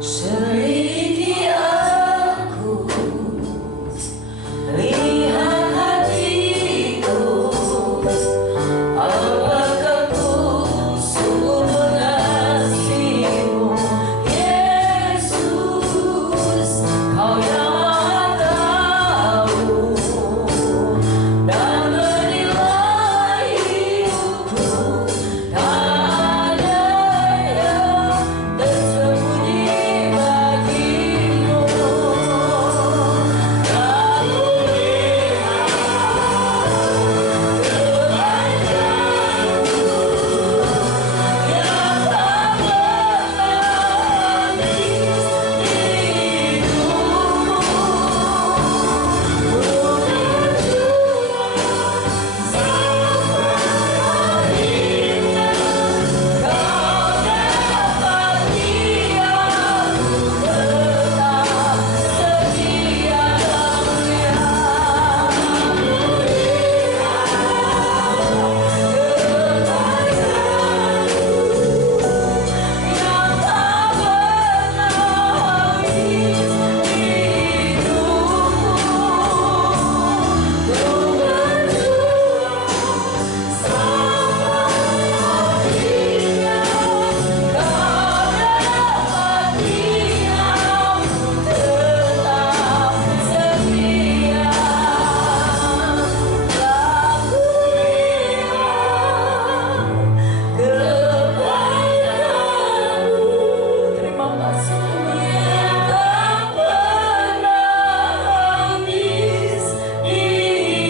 Selidiki aku, lihat hatiku, apakah ku sungguh mengasihimu, Yesus, Kau yang tahu dan menilai hidupku, tak ada yang tersembunyi bagimu. Aku yang tak pernah habis hidupku,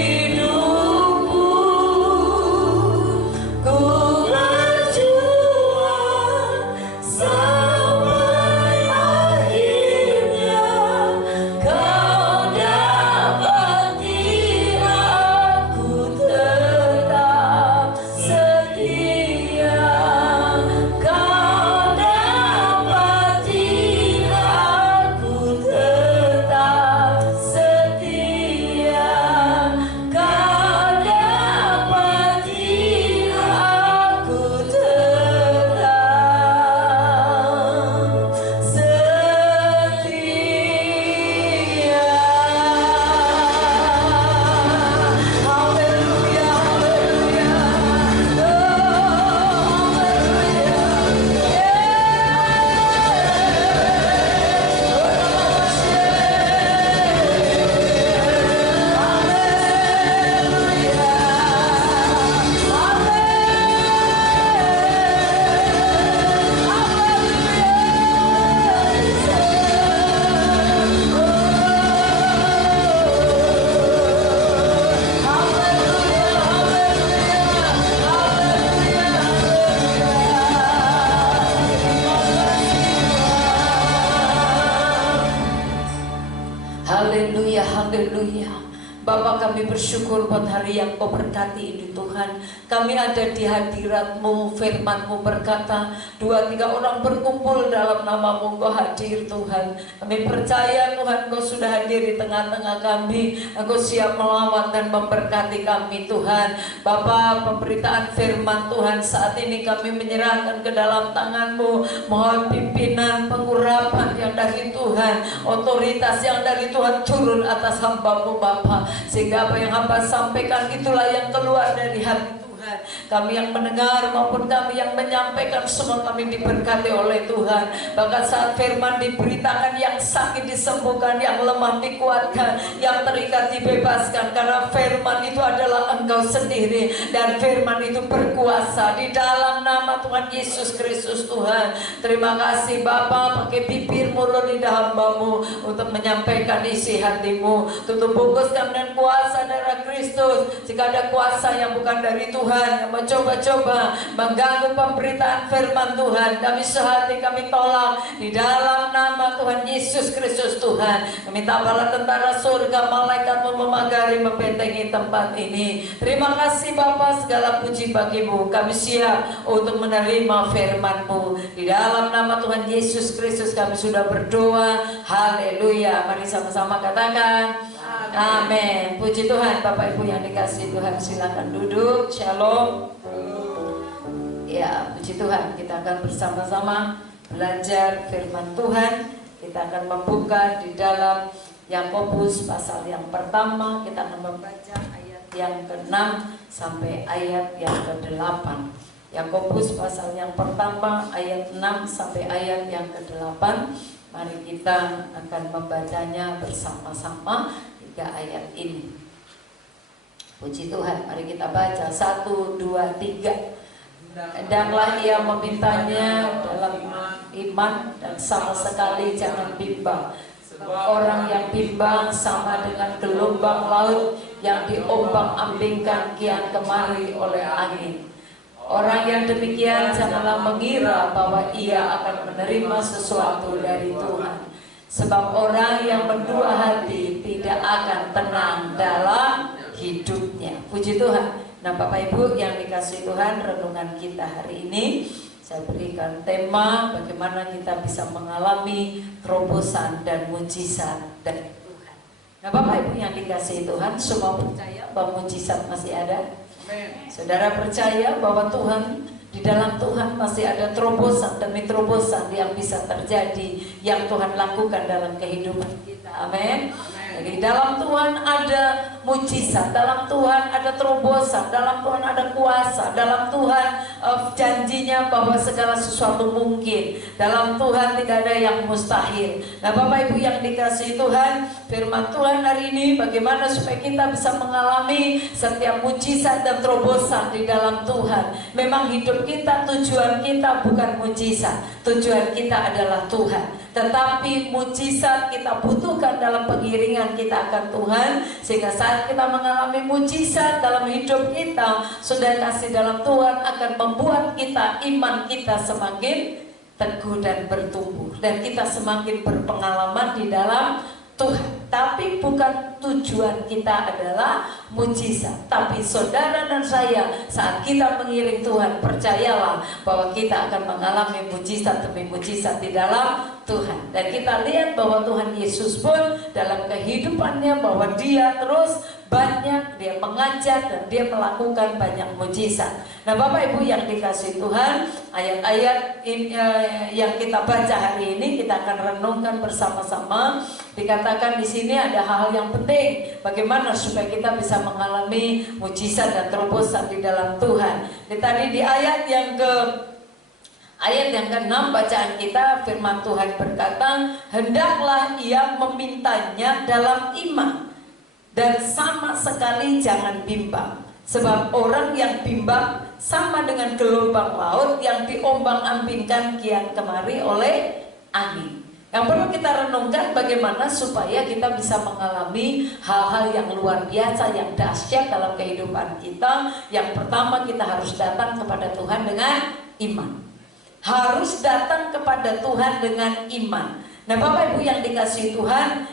haleluya, haleluya. Bapa, kami bersyukur buat hari yang Kau berkati ini Tuhan. Kami ada di hadirat-Mu, firman-Mu berkata, 2-3 orang berkumpul dalam nama-Mu, Kau hadir Tuhan. Kami percaya Tuhan, Kau sudah hadir di tengah-tengah kami. Engkau siap melawat dan memberkati kami Tuhan. Bapa, pemberitaan firman Tuhan saat ini kami menyerahkan ke dalam tangan-Mu. Mohon pimpinan, pengurapan yang dari Tuhan, otoritas yang dari Tuhan turun atas hamba-Mu Bapa, sehingga apa yang hamba sampaikan itulah yang keluar dari hati Tuhan. Kami yang mendengar maupun kami yang menyampaikan, semua kami diberkati oleh Tuhan. Bahkan saat firman diberitakan, yang sakit disembuhkan, yang lemah dikuatkan, yang terikat dibebaskan, karena firman itu adalah Engkau sendiri, dan firman itu berkuasa di dalam nama Tuhan Yesus Kristus. Tuhan, terima kasih Bapa, pakai bibir, mulut, lidah hamba-Mu untuk menyampaikan isi hati-Mu. Tutup bungkuskan dengan kuasa darah Kristus. Jika ada kuasa yang bukan dari Tuhan yang mencoba-coba mengganggu pemberitaan firman Tuhan, kami sehati kami tolak di dalam nama Tuhan Yesus Kristus. Tuhan, kami minta bala tentara surga, malaikat-Mu memagari, membentengi tempat ini. Terima kasih Bapa, segala puji bagi-Mu. Kami siap untuk menerima firman-Mu. Di dalam nama Tuhan Yesus Kristus kami sudah berdoa. Haleluya. Mari sama-sama katakan amin. Puji Tuhan. Bapak Ibu yang dikasihi Tuhan, silakan duduk. Shalom. Ya, puji Tuhan. Kita akan bersama-sama belajar firman Tuhan. Kita akan membuka di dalam Yakobus pasal yang pertama. Kita akan membaca ayat yang ke-6 sampai ayat yang ke-8. Yakobus pasal yang pertama ayat 6 sampai ayat yang ke-8. Mari kita akan membacanya bersama-sama 3 ayat ini. Puji Tuhan, mari kita baca 1, 2, 3. Hendaklah ia memintanya dalam iman dan sama sekali jangan bimbang. Orang yang bimbang sama dengan gelombang laut yang diombang-ambingkan kian kemari oleh angin. Orang yang demikian janganlah mengira bahwa ia akan menerima sesuatu dari Tuhan. Sebab orang yang berdua hati tidak akan tenang dalam hidupnya. Puji Tuhan. Nah Bapak Ibu yang dikasihi Tuhan, renungan kita hari ini saya berikan tema bagaimana kita bisa mengalami terobosan dan mujizat dari Tuhan. Nah Bapak Ibu yang dikasihi Tuhan, semua percaya bahwa mujizat masih ada? Saudara percaya bahwa Tuhan, di dalam Tuhan masih ada terobosan demi terobosan yang bisa terjadi, yang Tuhan lakukan dalam kehidupan kita. Amin. Jadi dalam Tuhan ada mujizat, dalam Tuhan ada terobosan, dalam Tuhan ada kuasa, dalam Tuhan janjinya bahwa segala sesuatu mungkin. Dalam Tuhan tidak ada yang mustahil. Nah Bapak Ibu yang dikasihi Tuhan, firman Tuhan hari ini bagaimana supaya kita bisa mengalami setiap mujizat dan terobosan di dalam Tuhan. Memang hidup kita, tujuan kita bukan mujizat, tujuan kita adalah Tuhan. Tetapi mujizat kita butuhkan dalam pengiringan kita akan Tuhan, sehingga saat kita mengalami mujizat dalam hidup kita, Saudara kasih dalam Tuhan akan membuat kita, iman kita semakin teguh dan bertumbuh, dan kita semakin berpengalaman di dalam Tuhan. Tapi bukan tujuan kita adalah mujizat, tapi saudara dan saya saat kita mengiring Tuhan, percayalah bahwa kita akan mengalami mujizat demi mujizat di dalam Tuhan. Dan kita lihat bahwa Tuhan Yesus pun dalam kehidupannya bahwa dia terus banyak, dia mengajar dan dia melakukan banyak mujizat. Nah Bapak Ibu yang dikasihi Tuhan, ayat-ayat yang kita baca hari ini kita akan renungkan bersama-sama. Dikatakan di sini ada hal yang penting, bagaimana supaya kita bisa mengalami mujizat dan terobosan di dalam Tuhan. Tadi di ayat yang ke-6 bacaan kita, firman Tuhan berkata, hendaklah ia memintanya dalam iman dan sama sekali jangan bimbang. Sebab orang yang bimbang sama dengan gelombang laut yang diombang-ambingkan kian kemari oleh angin. Yang perlu kita renungkan bagaimana supaya kita bisa mengalami hal-hal yang luar biasa, yang dahsyat dalam kehidupan kita. Yang pertama, kita harus datang kepada Tuhan dengan iman. Harus datang kepada Tuhan dengan iman. Nah Bapak Ibu yang dikasihi Tuhan,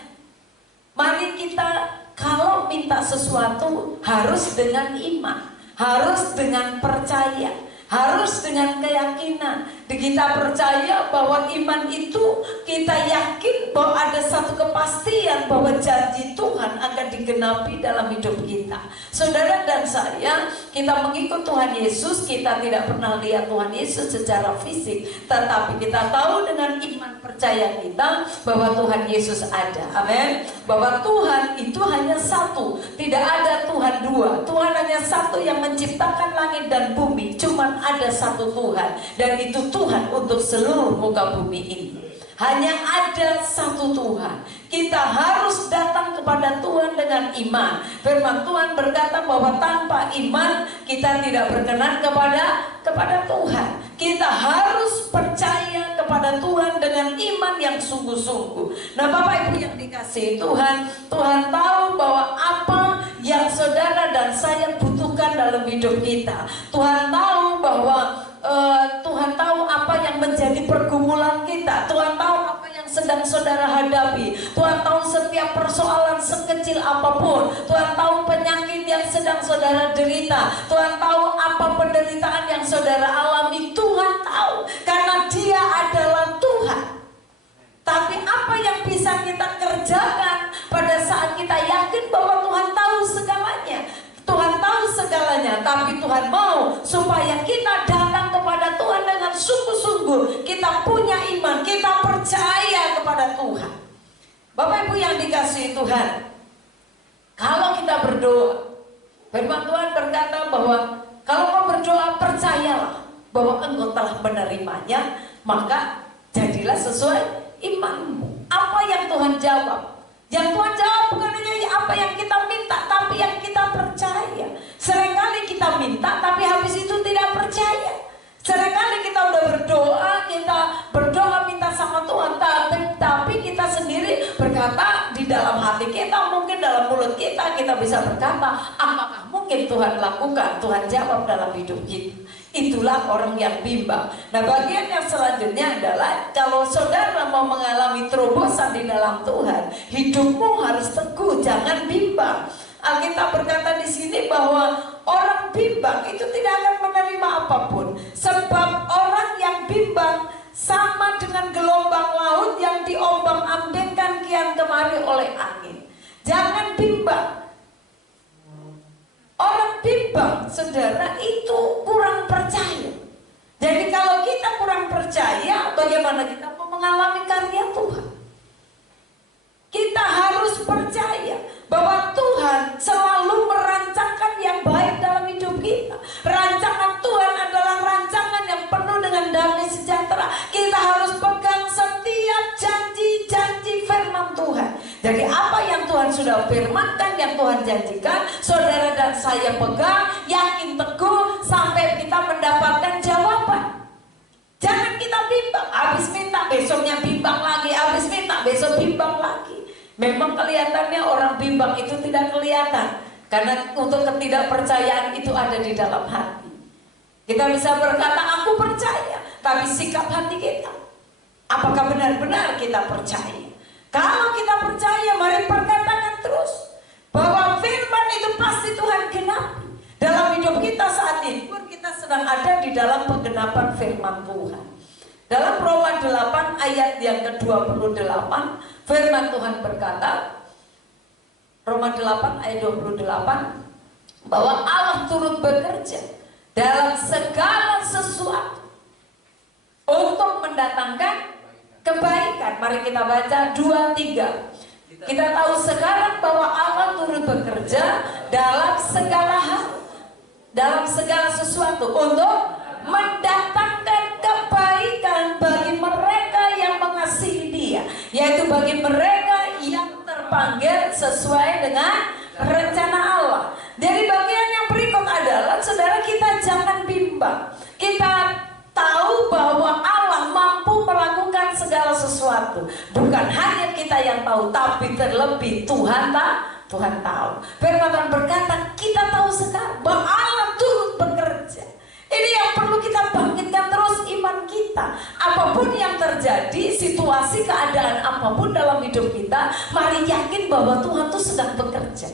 mari kita kalau minta sesuatu harus dengan iman, harus dengan percaya, harus dengan keyakinan. Kita percaya bahwa iman itu kita yakin bahwa ada satu kepastian bahwa janji Tuhan akan digenapi dalam hidup kita. Saudara dan saya, kita mengikut Tuhan Yesus, kita tidak pernah lihat Tuhan Yesus secara fisik, tetapi kita tahu dengan iman percaya kita bahwa Tuhan Yesus ada. Amin. Bahwa Tuhan itu hanya satu, tidak ada Tuhan dua. Tuhan hanya satu yang menciptakan langit dan bumi. Cuman ada satu Tuhan, dan itu Tuhan untuk seluruh muka bumi ini. Hanya ada satu Tuhan. Kita harus datang kepada Tuhan dengan iman. Firman Tuhan berkata bahwa tanpa iman kita tidak berkenan kepada Tuhan. Kita harus percaya kepada Tuhan dengan iman yang sungguh-sungguh. Nah Bapak Ibu yang dikasihi Tuhan, Tuhan tahu bahwa apa yang saudara dan saya butuhkan dalam hidup kita. Tuhan tahu bahwa Tuhan tahu apa yang menjadi pergumulan kita. Tuhan tahu apa yang sedang saudara hadapi. Tuhan tahu setiap persoalan sekecil apapun. Tuhan tahu penyakit yang sedang saudara derita. Tuhan tahu apa penderitaan yang saudara alami. Tuhan tahu, karena Dia adalah Tuhan. Tapi apa yang bisa kita kerjakan pada saat kita yakin bahwa Tuhan tahu segalanya? Tuhan tahu segalanya, tapi Tuhan mau supaya kita datang kepada Tuhan dengan sungguh-sungguh. Kita punya iman, kita percaya kepada Tuhan. Bapak Ibu yang dikasihi Tuhan, kalau kita berdoa, firman Tuhan berkata bahwa kalau kau berdoa, percayalah bahwa engkau telah menerimanya, maka jadilah sesuai imanmu. Apa yang Tuhan jawab? Yang Tuhan jawab bukan hanya apa yang kita minta, tapi yang kita percaya. Seringkali kita minta, tapi habis itu tidak percaya. Seringkali kita udah berdoa minta sama Tuhan, tapi kita sendiri berkata di dalam hati kita, mungkin dalam mulut kita bisa berkata, apakah mungkin Tuhan lakukan, Tuhan jawab dalam hidup kita. Itulah orang yang bimbang. Nah, bagian yang selanjutnya adalah kalau saudara mau mengalami terobosan di dalam Tuhan, hidupmu harus teguh, jangan bimbang. Alkitab berkata di sini bahwa orang bimbang itu tidak akan menerima apapun, sebab orang yang bimbang sama dengan gelombang laut yang diombang-ambingkan kian kemari oleh angin. Jangan bimbang. Orang bimbang, saudara, itu kurang percaya. Jadi kalau kita kurang percaya, bagaimana kita mau mengalami karya Tuhan? Kita harus percaya bahwa Tuhan selalu merancangkan yang baik dalam hidup kita. Rancangan Tuhan adalah rancangan yang penuh dengan damai sejahtera. Kita harus pegang setiap janji-janji firman Tuhan. Jadi apa yang Tuhan sudah firmankan, yang Tuhan janjikan, saudara dan saya pegang, yakin teguh sampai kita mendapatkan jawaban. Jangan kita bimbang, habis minta besoknya bimbang lagi, habis minta besok bimbang lagi. Memang kelihatannya orang bimbang itu tidak kelihatan, karena untuk ketidakpercayaan itu ada di dalam hati. Kita bisa berkata aku percaya, tapi sikap hati kita, apakah benar-benar kita percaya? Kalau kita percaya, mari perkatakan terus bahwa firman itu pasti Tuhan genapi dalam hidup kita saat ini. Kita sedang ada di dalam penggenapan firman Tuhan. Dalam Roma 8 ayat yang ke-28, firman Tuhan berkata, Roma 8 ayat 28, bahwa Allah turut bekerja dalam segala sesuatu untuk mendatangkan kebaikan. Mari kita baca 2-3. Kita tahu sekarang bahwa Allah turut bekerja dalam segala hal, dalam segala sesuatu untuk mendatangkan kebaikan bagi mereka yang mengasihi Dia, yaitu bagi mereka yang terpanggil sesuai dengan rencana Allah. Jadi bagian yang berikut adalah, saudara, kita jangan bimbang. Kita tahu bahwa Allah mampu melakukan segala sesuatu. Bukan hanya kita yang tahu, tapi terlebih Tuhan tahu. Firman Tuhan berkata, kita tahu sekarang bahwa Allah turut bekerja. Ini yang perlu kita bangkitkan terus iman kita. Apapun yang terjadi, situasi, keadaan apapun dalam hidup kita, mari yakin bahwa Tuhan itu sedang bekerja.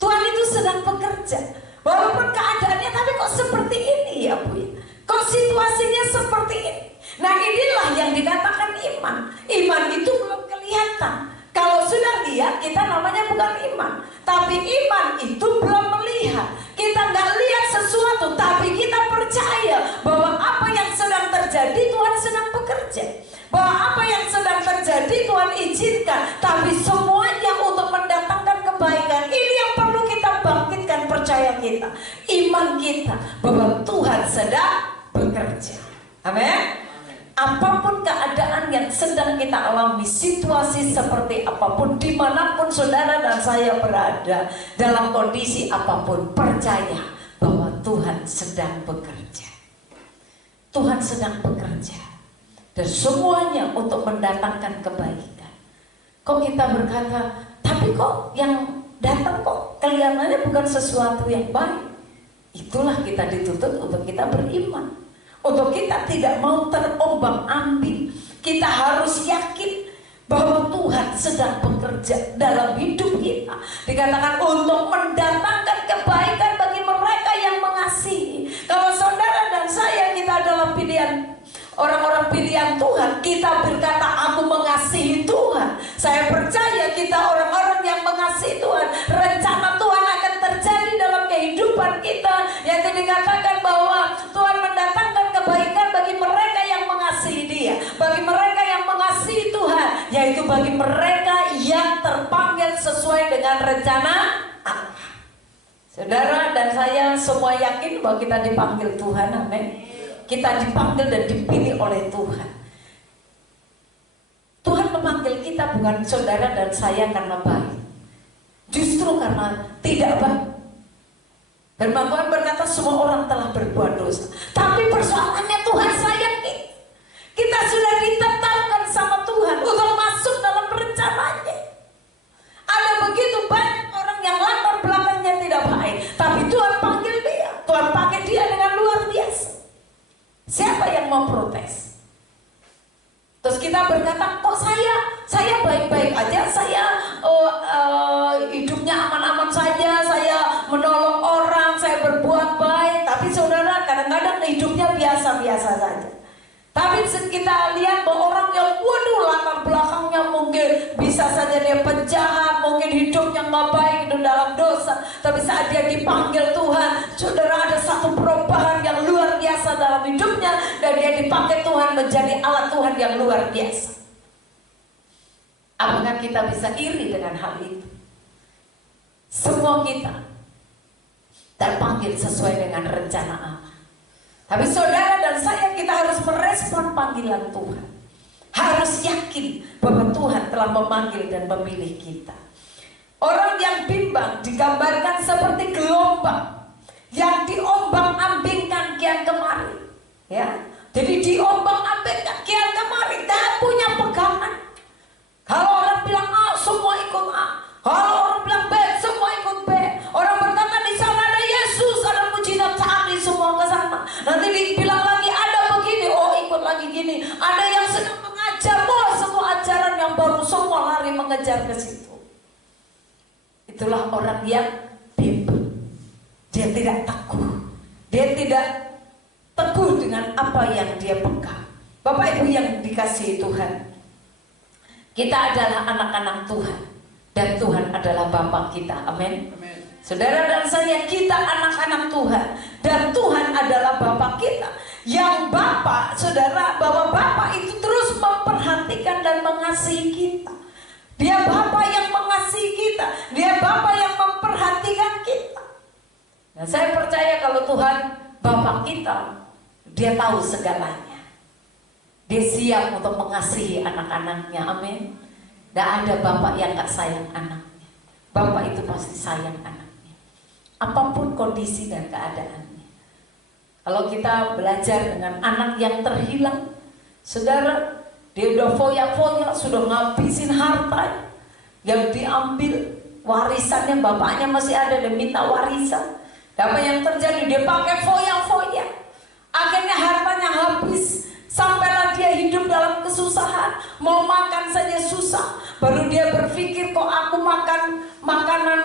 Tuhan itu sedang bekerja. Walaupun keadaannya, tapi kok seperti ini ya Bu? Kok situasinya seperti ini? Nah, inilah yang dikatakan iman. Iman itu belum kelihatan. Kalau sudah lihat, kita namanya bukan iman. Tapi iman itu belum melihat. Kita nggak lihat sesuatu, tapi kita percaya bahwa apa yang sedang terjadi, Tuhan sedang bekerja. Bahwa apa yang sedang terjadi, Tuhan izinkan. Tapi semuanya untuk mendatangkan kebaikan. Ini yang perlu kita bangkitkan percaya kita, iman kita, bahwa Tuhan sedang bekerja. Amin. Apapun keadaan yang sedang kita alami, situasi seperti apapun, dimanapun saudara dan saya berada, dalam kondisi apapun, percaya bahwa Tuhan sedang bekerja. Tuhan sedang bekerja, dan semuanya untuk mendatangkan kebaikan. Kok kita berkata, tapi kok yang datang kok kelihatannya bukan sesuatu yang baik? Itulah kita dituntut untuk kita beriman. Untuk kita tidak mau terombang-ambing, kita harus yakin bahwa Tuhan sedang bekerja dalam hidup kita. Dikatakan untuk mendatangkan kebaikan bagi mereka yang mengasihi. Kalau saudara dan saya, kita adalah pilihan, orang-orang pilihan Tuhan. Kita berkata, aku mengasihi Tuhan. Saya percaya kita orang-orang yang mengasihi Tuhan. Rencana Tuhan akan terjadi dalam kehidupan kita, yang dikatakan bahwa Tuhan mendatangkan kebaikan bagi mereka yang mengasihi Dia. bagi mereka yang terpanggil sesuai dengan rencana Allah. Saudara dan saya semua yakin bahwa kita dipanggil Tuhan, amin. Kita dipanggil dan dipilih oleh Tuhan. Tuhan memanggil kita bukan saudara dan saya karena baik, justru karena tidak baik. Firman Tuhan berkata semua orang telah berbuat dosa, tapi persoalannya Tuhan sayang kita. Kita sudah ditetapkan sama Tuhan untuk masuk dalam rencananya. Ada begitu banyak orang yang latar belakangnya tidak baik, tapi Tuhan panggil dia, Tuhan pakai dia dengan luar biasa. Siapa yang mau protes? Terus kita berkata, kok saya baik-baik aja, saya hidupnya aman-aman saja, saya menolong orang, saya berbuat baik. Tapi saudara, kadang-kadang hidupnya biasa-biasa saja. Tapi kita lihat bahwa orang yang waduh latar belakangnya mungkin bisa saja dia penjahat, mungkin hidupnya nggak baik, itu dalam dosa. Tapi saat dia dipanggil Tuhan, saudara, ada satu perubahan yang luar biasa dalam hidupnya, dan dia dipakai Tuhan menjadi alat Tuhan yang luar biasa. Apakah kita bisa iri dengan hal itu? Semua kita terpanggil sesuai dengan rencana Allah. Tapi saudara dan saya, kita harus merespon panggilan Tuhan. Harus yakin bahwa Tuhan telah memanggil dan memilih kita. Orang yang bimbang digambarkan seperti gelombang yang diombang-ambingkan kian kemari. Ya, jadi diombang-ambingkan kian kemari, tak punya pegangan. Kalau orang bilang A, semua ikut A. Kalau orang bilang B, semua ikut B. Orang berkata di sana ada Yesus, ada mujizat, cari semua ke sana. Nanti dibilang lagi ada begini, oh ikut lagi gini. Ada yang sedang mengajar, oh semua ajaran yang baru, semua lari mengejar ke situ. Itulah orang yang bimbang. Dia tidak teguh. Dia tidak teguh dengan apa yang dia pegang. Bapak Ibu yang dikasihi Tuhan, kita adalah anak-anak Tuhan, dan Tuhan adalah Bapa kita. Amin. Saudara dan saya, kita anak-anak Tuhan, dan Tuhan adalah Bapa kita. Yang Bapa, saudara, bahwa Bapa itu terus memperhatikan dan mengasihi kita. Dia Bapa yang mengasihi kita, dia Bapa yang memperhatikan kita. Nah, saya percaya kalau Tuhan Bapa kita, dia tahu segalanya. Dia siap untuk mengasihi anak-anaknya, amin. Tidak ada bapak yang gak sayang anaknya. Bapak itu pasti sayang anaknya, apapun kondisi dan keadaannya. Kalau kita belajar dengan anak yang terhilang, saudara, dia udah foya-foya, sudah ngabisin harta yang diambil, warisannya bapaknya masih ada, dia minta warisan. Apa yang terjadi? Dia pakai foya-foya, akhirnya hartanya habis. Sampailah dia hidup dalam kesusahan, mau makan saja susah. Baru dia berpikir, kok aku makan makanan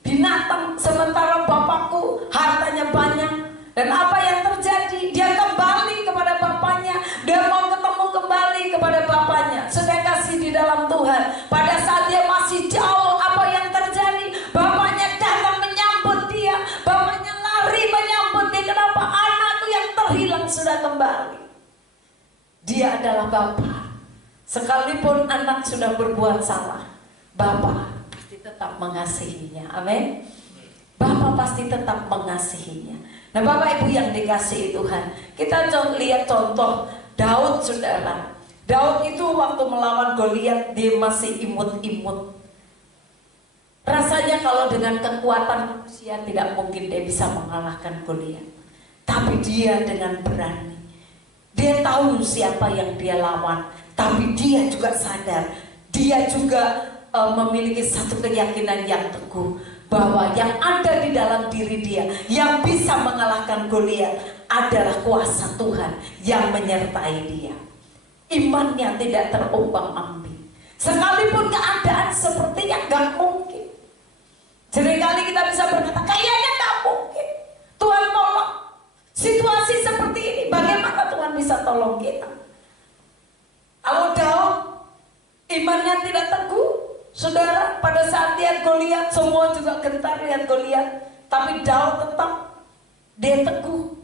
binatang sementara bapakku hartanya banyak. Dan apa yang terjadi? Dia kembali kepada bapaknya, dia mau ketemu kembali kepada bapaknya. Sudah kasih di dalam Tuhan. Pada saat dia masih jauh, apa yang terjadi? Bapaknya datang menyambut dia, bapaknya lari menyambut dia. Kenapa? Anakku yang terhilang sudah kembali. Dia adalah Bapa. Sekalipun anak sudah berbuat salah, Bapa pasti tetap mengasihinya. Amin. Bapa pasti tetap mengasihinya. Nah, Bapak Ibu yang dikasihi Tuhan, kita lihat contoh Daud, saudara. Daud itu waktu melawan Goliat, dia masih imut-imut. Rasanya kalau dengan kekuatan manusia tidak mungkin dia bisa mengalahkan Goliat. Tapi dia dengan berani. Dia tahu siapa yang dia lawan, tapi dia juga sadar, dia juga memiliki satu keyakinan yang teguh bahwa yang ada di dalam diri dia yang bisa mengalahkan Goliat adalah kuasa Tuhan yang menyertai dia. Imannya tidak terombang-ambing, sekalipun keadaan sepertinya gak mungkin. Seringkali kita bisa berkata, kayaknya gak mungkin Tuhan tolong situasi seperti ini. Bagaimana Tuhan bisa tolong kita? Kalau Daud imannya tidak teguh, saudara, pada saat lihat Goliat, semua juga gentar lihat Goliat, tapi Daud tetap dia teguh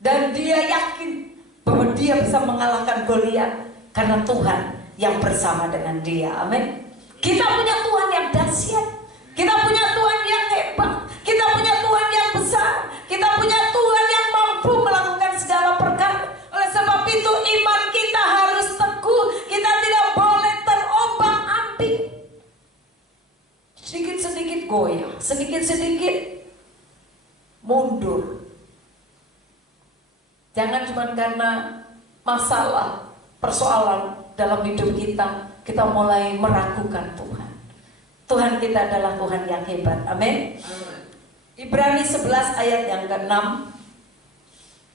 dan dia yakin bahwa dia bisa mengalahkan Goliat karena Tuhan yang bersama dengan Dia. Amin. Kita punya Tuhan yang dahsyat. Kita punya Tuhan yang hebat. Kita punya Tuhan yang besar. Kita punya Tuhan yang mampu melakukan segala perkara. Oleh sebab itu iman kita harus teguh. Kita tidak boleh terombang-ambing. Sedikit-sedikit goyah, sedikit-sedikit mundur. Jangan cuma karena masalah, persoalan dalam hidup kita mulai meragukan Tuhan. Tuhan kita adalah Tuhan yang hebat. Amin. Ibrani 11 ayat yang ke-6.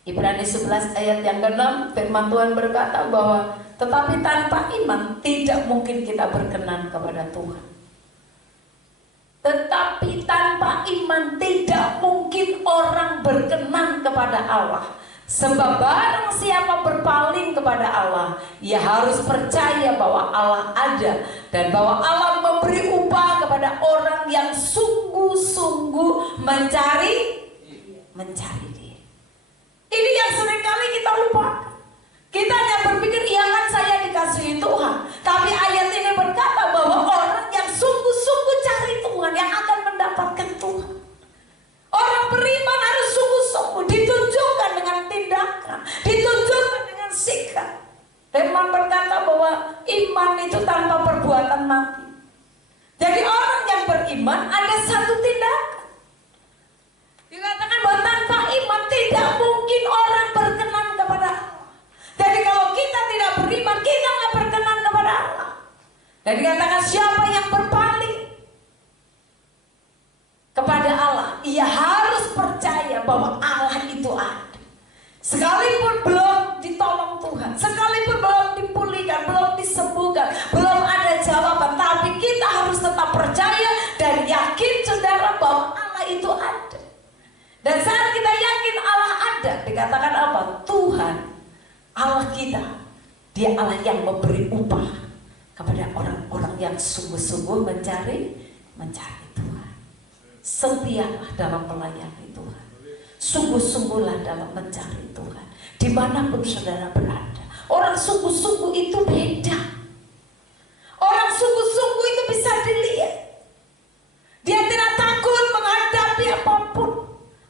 Ibrani 11 ayat yang ke-6, firman Tuhan berkata bahwa tetapi tanpa iman tidak mungkin kita berkenan kepada Tuhan. Tetapi tanpa iman tidak mungkin orang berkenan kepada Allah. Sebab barang siapa berpaling kepada Allah, ia harus percaya bahwa Allah ada dan bahwa Allah memberi upah kepada orang yang sungguh-sungguh mencari Dia. Ini yang seringkali kita lupa. Kita hanya berpikir, iya kan saya dikasihi Tuhan. Tapi ayat ini berkata bahwa orang yang sungguh-sungguh cari Tuhan yang akan mendapatkan Tuhan. Orang beriman harus sungguh-sungguh, ditunjukkan dengan tindakan, ditunjukkan dengan sikap. Firman berkata bahwa iman itu tanpa perbuatan mati. Jadi orang yang beriman ada satu tindakan. Dikatakan bahwa tanpa iman tidak mungkin orang berkenan kepada Allah. Jadi kalau kita tidak beriman, kita nggak berkenan kepada Allah. Dan dikatakan siapa yang berpaling kepada Allah, ia harus percaya bahwa Allah itu ada. Sekalipun belum ditolong Tuhan, sekalipun belum dipulihkan, belum disembuhkan, belum ada jawaban, tapi kita harus tetap percaya dan yakin saudara bahwa Allah itu ada. Dan saat kita yakin Allah ada, dikatakan apa? Tuhan, Allah kita, Dia Allah yang memberi upah kepada orang-orang yang sungguh-sungguh mencari Tuhan. Setialah dalam melayani Tuhan. Sungguh-sungguhlah dalam mencari Tuhan. Dimanapun saudara berada, orang sungguh-sungguh itu beda. Orang sungguh-sungguh itu bisa dilihat. Dia tidak takut menghadapi apapun.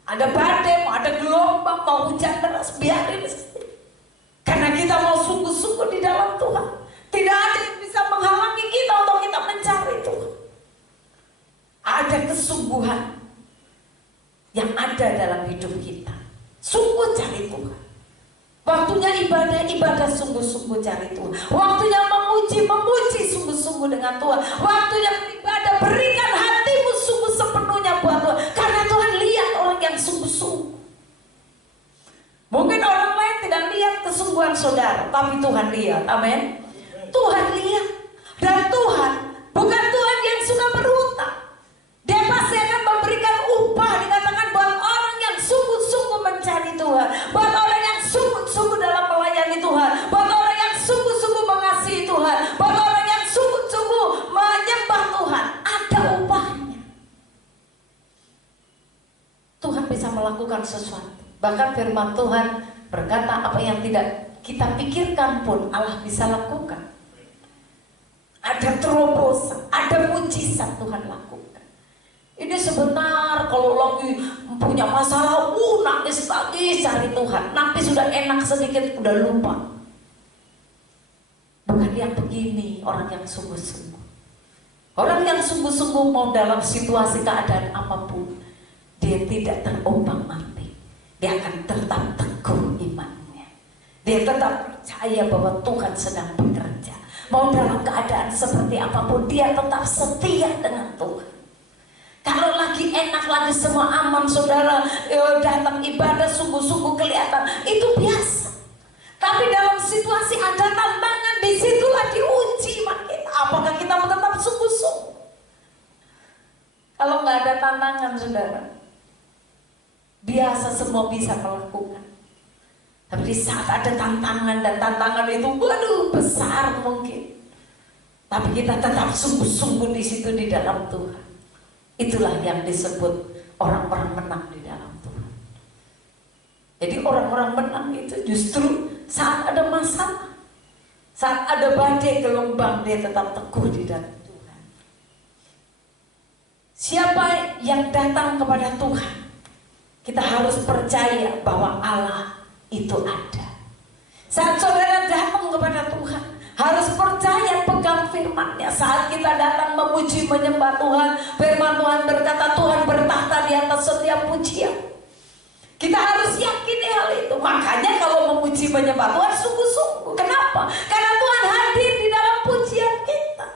Ada badai, ada gelombang, mau hujan deras, biarin saja. Karena kita mau sungguh-sungguh di dalam Tuhan. Tidak ada yang bisa menghalangi kita untuk kita mencari Tuhan. Ada kesungguhan yang ada dalam hidup kita. Sungguh cari Tuhan. Waktunya ibadah sungguh-sungguh cari Tuhan. Waktunya memuji sungguh-sungguh dengan Tuhan. Waktunya beribadah, berikan hatimu sungguh sepenuhnya buat Tuhan. Karena Tuhan lihat orang yang sungguh-sungguh. Mungkin orang lain tidak lihat kesungguhan saudara, tapi Tuhan lihat. Amin. Tuhan lihat. Dan Tuhan bukan Tuhan yang suka berhutang. Dia pasti akan memberikan upah. Dikatakan buat orang yang sungguh-sungguh mencari Tuhan, buat orang yang sungguh-sungguh dalam melayani Tuhan, buat orang yang sungguh-sungguh mengasihi Tuhan, buat orang yang sungguh-sungguh menyembah Tuhan, ada upahnya. Tuhan bisa melakukan sesuatu. Bahkan firman Tuhan berkata apa yang tidak kita pikirkan pun Allah bisa lakukan. Ada terobosan, ada mujizat Tuhan lakukan. Ini sebentar kalau lagi punya masalah, nangis lagi cari Tuhan. Nanti sudah enak sedikit, udah lupa. Bukan yang begini orang yang sungguh-sungguh. Orang yang sungguh-sungguh mau dalam situasi keadaan apapun, dia tidak terombang-ambing. Dia akan tetap teguh imannya. Dia tetap percaya bahwa Tuhan sedang bekerja. Mau dalam keadaan seperti apapun, dia tetap setia dengan Tuhan. Kalau lagi enak, lagi semua aman, saudara datang ibadah sungguh-sungguh kelihatan, itu biasa. Tapi dalam situasi ada tantangan, disitulah diuji iman kita. Apakah kita tetap sungguh-sungguh? Kalau nggak ada tantangan, saudara, biasa semua bisa melakukan. Tapi di saat ada tantangan, dan tantangan itu waduh besar mungkin, tapi kita tetap sungguh-sungguh di situ di dalam Tuhan. Itulah yang disebut orang-orang menang di dalam Tuhan. Jadi orang-orang menang itu justru saat ada masalah, Saat ada badai gelombang, dia tetap teguh di dalam Tuhan. Siapa yang datang kepada Tuhan, kita harus percaya bahwa Allah itu ada. Saat saudara datang kepada Tuhan, harus percaya, pegang firman-Nya. Saat kita datang memuji menyembah Tuhan, firman Tuhan berkata Tuhan bertahta di atas setiap pujian. Kita harus yakini hal itu. Makanya kalau memuji menyembah Tuhan sungguh-sungguh. Kenapa? Karena Tuhan hadir di dalam pujian kita.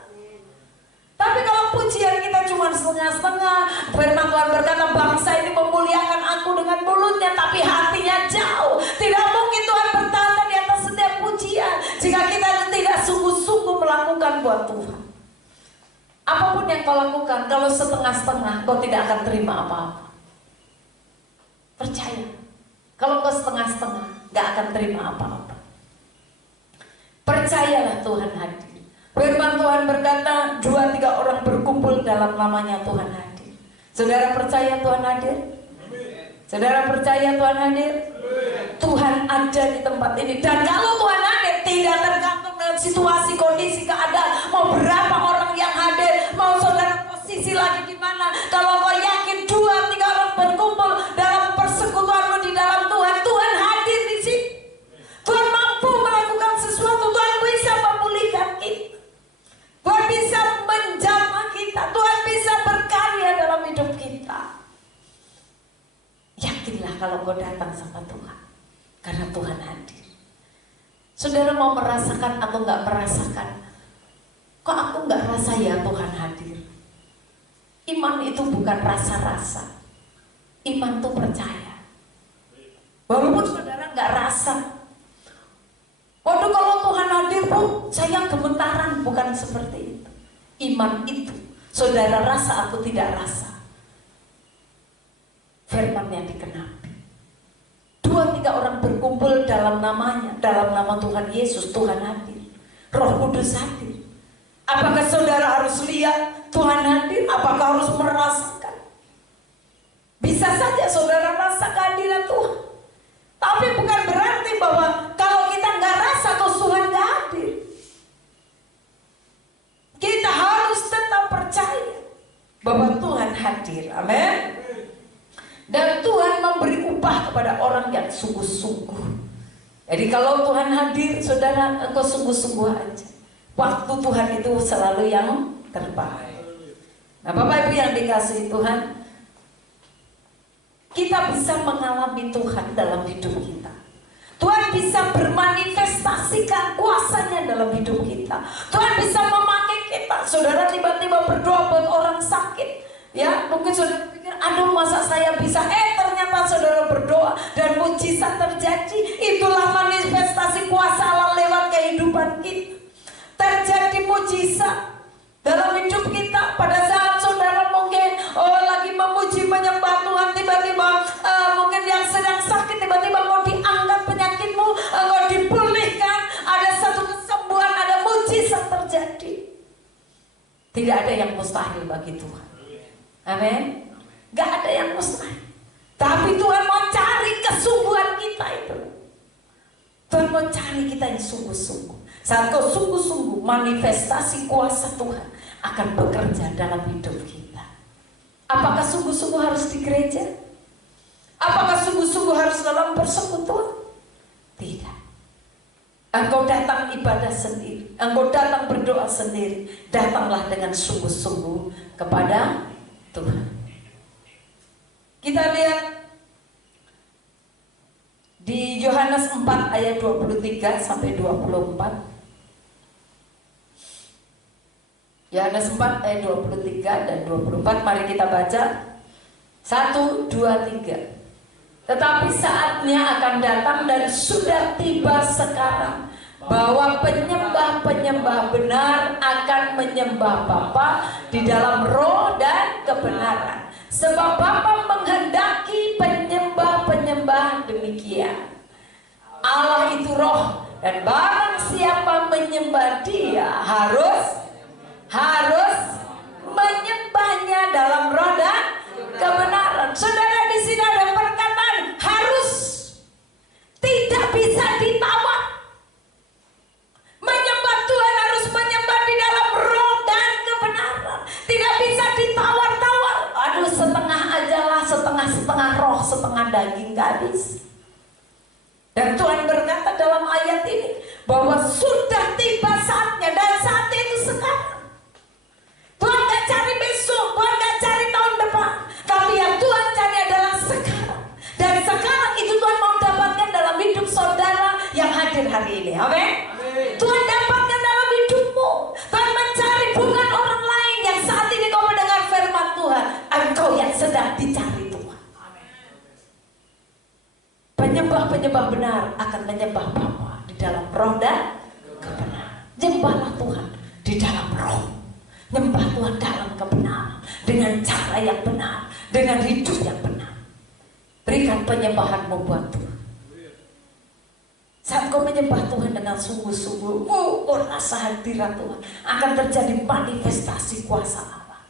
Tapi kalau pujian kita cuma setengah-setengah, firman Tuhan berkata bangsa ini memuliakan aku dengan mulutnya, tapi hatinya jauh. Tidak mungkin Tuhan bertahta di atas setiap pujian jika kita tidak sungguh-sungguh melakukan buat Tuhan. Apapun yang kau lakukan, kalau setengah-setengah, kau tidak akan terima apa-apa. Percaya, kalau kau setengah-setengah, gak akan terima apa-apa. Percayalah Tuhan hadir. Firman Tuhan berkata 2-3 orang berkumpul dalam namanya Tuhan hadir. Saudara percaya Tuhan hadir? Saudara percaya Tuhan hadir? Tuhan ada di tempat ini. Dan kalau Tuhan hadir, tidak tergantung dengan situasi, kondisi, keadaan. Mau berapa orang yang hadir, mau saudara posisi lagi di mana. Kalau kau yakin 2-3 orang berkumpul dalam persekutuanmu di dalam Tuhan, Tuhan hadir di sini. Tuhan mampu melakukan sesuatu. Tuhan bisa memulihkan kita. Tuhan bisa menjamah kita. Tuhan bisa berkarya dalam hidup kita. Yakinlah kalau kau datang sama Tuhan, karena Tuhan hadir. Saudara mau merasakan atau nggak merasakan? Kok aku nggak rasa ya Tuhan hadir? Iman itu bukan rasa-rasa. Iman itu percaya. Walaupun saudara nggak rasa. Waduh, kalau Tuhan hadir Bu, saya gemetaran. Bukan seperti itu. Iman itu saudara rasa atau tidak rasa, firman yang dikenapi. 2-3 orang berkumpul dalam namanya, dalam nama Tuhan Yesus, Tuhan hadir. Roh Kudus hadir. Apakah saudara harus lihat Tuhan hadir? Apakah harus merasakan? Bisa saja saudara rasa kehadiran Tuhan, tapi bukan berarti bahwa kalau kita nggak rasa atau Tuhan nggak hadir. Kita harus tetap percaya bahwa Tuhan hadir. Amin. Dan Tuhan memberi upah kepada orang yang sungguh-sungguh. Jadi kalau Tuhan hadir, saudara, engkau sungguh-sungguh aja. Waktu Tuhan itu selalu yang terbaik. Nah, Bapak Ibu yang dikasihi Tuhan, kita bisa mengalami Tuhan dalam hidup kita. Tuhan bisa bermanifestasikan kuasanya dalam hidup kita. Tuhan bisa memakai kita. Saudara tiba-tiba berdoa buat orang sakit, ya mungkin saudara pikir, aduh masa saya bisa? Ternyata saudara berdoa dan mujizat terjadi. Itulah manifestasi kuasa Allah lewat kehidupan kita. Terjadi mujizat dalam hidup kita pada saat saudara mungkin lagi memuji menyembah Tuhan, tiba-tiba mungkin yang sedang sakit tiba-tiba mau diangkat penyakitmu, mau dipulihkan, ada satu kesembuhan, ada mujizat terjadi. Tidak ada yang mustahil bagi Tuhan. Amin. Gak ada yang mustahil. Tapi Tuhan mau cari kesungguhan kita itu. Tuhan mau cari kita yang sungguh-sungguh. Saat kau sungguh-sungguh, manifestasi kuasa Tuhan akan bekerja dalam hidup kita. Apakah sungguh-sungguh harus di gereja? Apakah sungguh-sungguh harus dalam persekutuan? Tidak. Engkau datang ibadah sendiri, engkau datang berdoa sendiri. Datanglah dengan sungguh-sungguh kepada Tuhan. Kita lihat di Yohanes 4 ayat 23 sampai 24. Yohanes 4 ayat 23 dan 24. Mari kita baca. 1, 2, 3. Tetapi saatnya akan datang dan sudah tiba sekarang, bahwa penyembah-penyembah benar akan menyembah Bapa di dalam roh dan kebenaran. Sebab Bapa menghendaki penyembah-penyembah demikian. Allah itu roh, dan barang siapa menyembah Dia harus menyembahnya dalam roh dan kebenaran. Saudara, di sini ada perkataan harus. Tidak bisa ditawar. Menyembah bahwa sudah tiba saatnya, dan saatnya itu sekarang. Tuhan gak cari besok, Tuhan gak cari tahun depan, tapi yang Tuhan cari adalah sekarang. Dan sekarang itu Tuhan mau dapatkan dalam hidup saudara yang hadir hari ini. Amin. Tuhan dapatkan dalam hidupmu. Tuhan mencari bukan orang lain yang saat ini kau mendengar firman Tuhan. Engkau yang sedang dicari Tuhan. Penyembah-penyembah benar akan menyembah Bapa di dalam roh dan kebenaran. Nyembahlah Tuhan di dalam roh. Nyembah Tuhan dalam kebenaran, dengan cara yang benar, dengan hidup yang benar. Berikan penyembahanmu buat Tuhan. Saat kau menyembah Tuhan dengan sungguh-sungguh, kau rasa hadirat Tuhan, akan terjadi manifestasi kuasa Allah.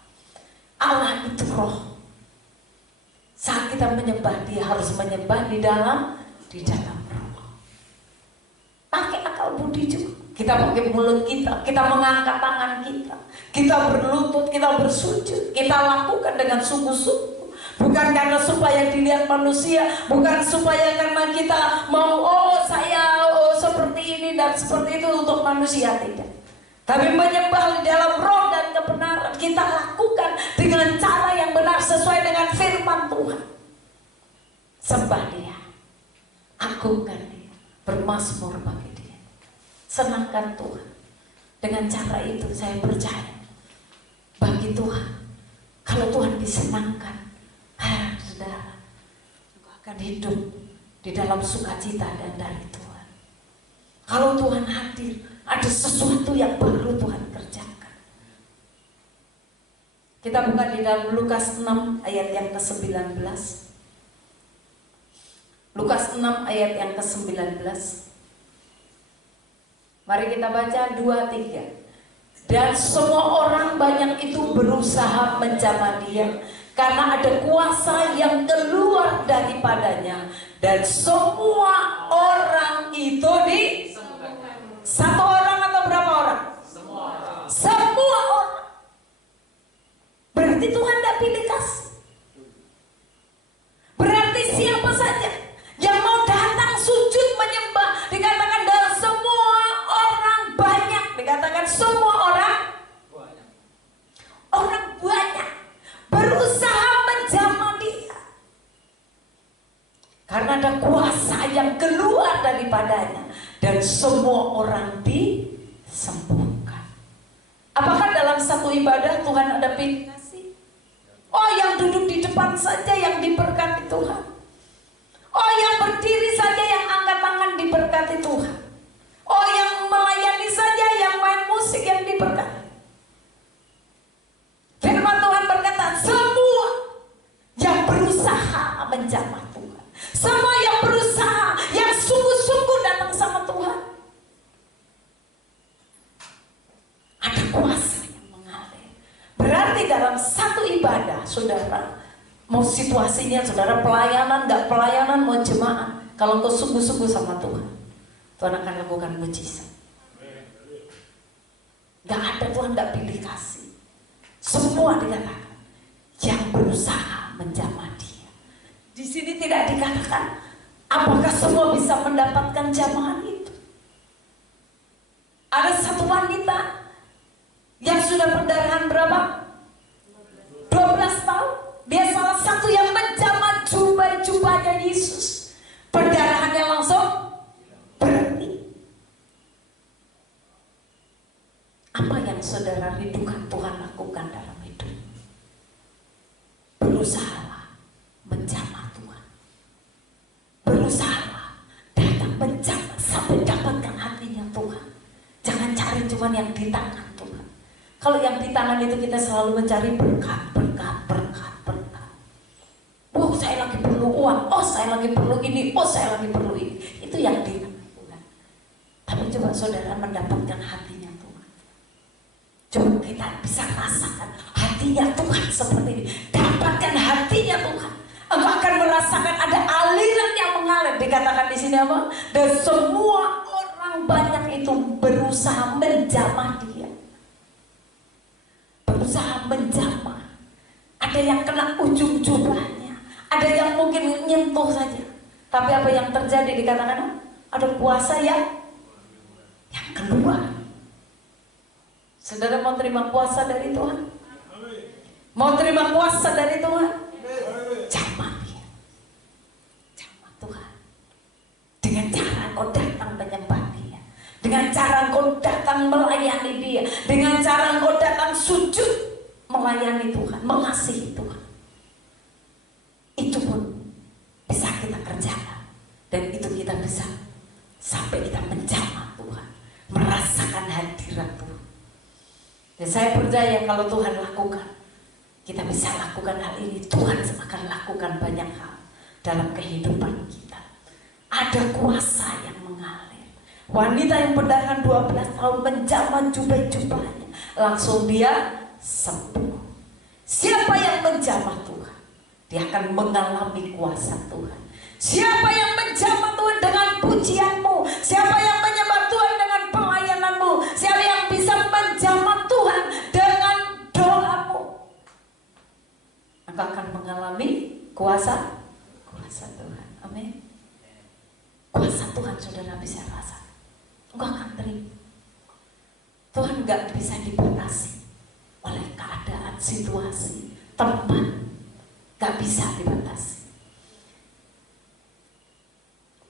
Allah itu roh. Saat kita menyembah, Dia harus menyembah di dalam roh. Pakai akal budi juga. Kita pakai mulut kita mengangkat tangan kita berlutut, kita bersujud, kita lakukan dengan sungguh-sungguh. Bukan karena supaya dilihat manusia, bukan supaya karena kita mau saya seperti ini dan seperti itu untuk manusia, tidak. Tapi menyembah di dalam roh dan kebenaran kita lakukan dengan cara yang benar sesuai dengan firman Tuhan. Sembah Dia, agungkan Dia, bermazmur bagi Dia, senangkan Tuhan. Dengan cara itu saya percaya bagi Tuhan, kalau Tuhan disenangkan, saudara, engkau akan hidup di dalam sukacita dan dari Tuhan. Kalau Tuhan hadir, ada sesuatu yang baru Tuhan kerjakan. Kita buka di dalam Lukas 6 ayat yang ke-19. Lukas 6 ayat yang ke-19. Mari kita baca 2-3. Dan semua orang banyak itu berusaha menjamah Dia, karena ada kuasa yang keluar daripadanya. Dan semua orang itu satu orang atau berapa orang? Semua orang. Berarti Tuhan tidak pilih kasih. Berarti siapa saja yang mau datang sujud menyembah, dikatakan dari semua orang banyak. Dikatakan semua orang banyak berusaha menjamah Dia, karena ada kuasa yang keluar daripadanya, dan semua orang disembuhkan. Apakah dalam satu ibadah Tuhan ada pilih kasih? Yang duduk di depan saja yang diberkati Tuhan. Yang berdiri saja yang angkat tangan diberkati Tuhan. Yang melayani saja, yang main musik yang diberkati. Firman Tuhan berkata, semua yang berusaha menjamah Tuhan, semua yang berusaha, yang sungguh-sungguh datang sama Tuhan, ada kuasa yang mengalir. Berarti dalam satu ibadah, saudara, mau situasinya saudara pelayanan, gak pelayanan, mau jemaah, kalau kau sungguh-sungguh sama Tuhan, Tuhan akan lakukan mujizat. Gak ada, Tuhan gak pilih kasih. Semua dikatakan yang berusaha menjamah Dia. Di sini tidak dikatakan apakah semua bisa mendapatkan jamahan itu. Ada satu wanita yang sudah perdarahan berapa? 12 tahun. Dia salah satu yang menjamah jubah-jubahnya Yesus. Perdarahannya langsung berhenti. Apa yang saudara rindukan Tuhan lakukan dalam hidup? Berusahalah menjamah Tuhan. Berusahalah datang menjamah sampai dapatkan hatinya Tuhan. Jangan cari cuma yang di tangan Tuhan. Kalau yang di tangan itu kita selalu mencari berkat. Saya lagi perlu uang, saya lagi perlu ini, saya lagi perlu ini. Itu yang di tangan Tuhan. Tapi coba saudara mendapatkan hatinya Tuhan. Coba kita bisa rasakan hatinya Tuhan seperti ini. Dapatkan hatinya Tuhan. Engkau akan merasakan ada aliran yang mengalir. Dikatakan di sini apa? Dan semua orang banyak itu berusaha menjamah Dia. Berusaha menjamah. Ada yang kena ujung jubahnya. Ada yang mungkin nyentuh saja. Tapi apa yang terjadi dikatakan? Ada kuasa yang Kedua, saudara mau terima kuasa dari Tuhan? Mau terima kuasa dari Tuhan? Jamah dia, jamah Tuhan. Dengan cara kau datang menyembah dia, dengan cara kau datang melayani dia, dengan cara kau datang sujud melayani Tuhan, mengasihi Tuhan. Itu pun bisa kita kerjakan, dan itu kita bisa sampai kita menjamah Tuhan, merasakan hadirat Tuhan. Dan saya percaya kalau Tuhan lakukan, kita bisa lakukan hal ini. Tuhan akan lakukan banyak hal dalam kehidupan kita. Ada kuasa yang mengalir. Wanita yang berdarah 12 tahun menjamah jubah-jubahnya, langsung dia sembuh. Siapa yang menjamah Tuhan, dia akan mengalami kuasa Tuhan. Siapa yang menjamah Tuhan dengan pujianmu, siapa yang menyembah Tuhan dengan pelayananmu, siapa yang bisa menjamah Tuhan dengan doamu, maka akan mengalami kuasa Tuhan. Amin. Kuasa Tuhan saudara bisa rasakan. Engkau akan terima. Tuhan gak bisa dibatasi oleh keadaan, situasi, tempat. Gak bisa dibatasi.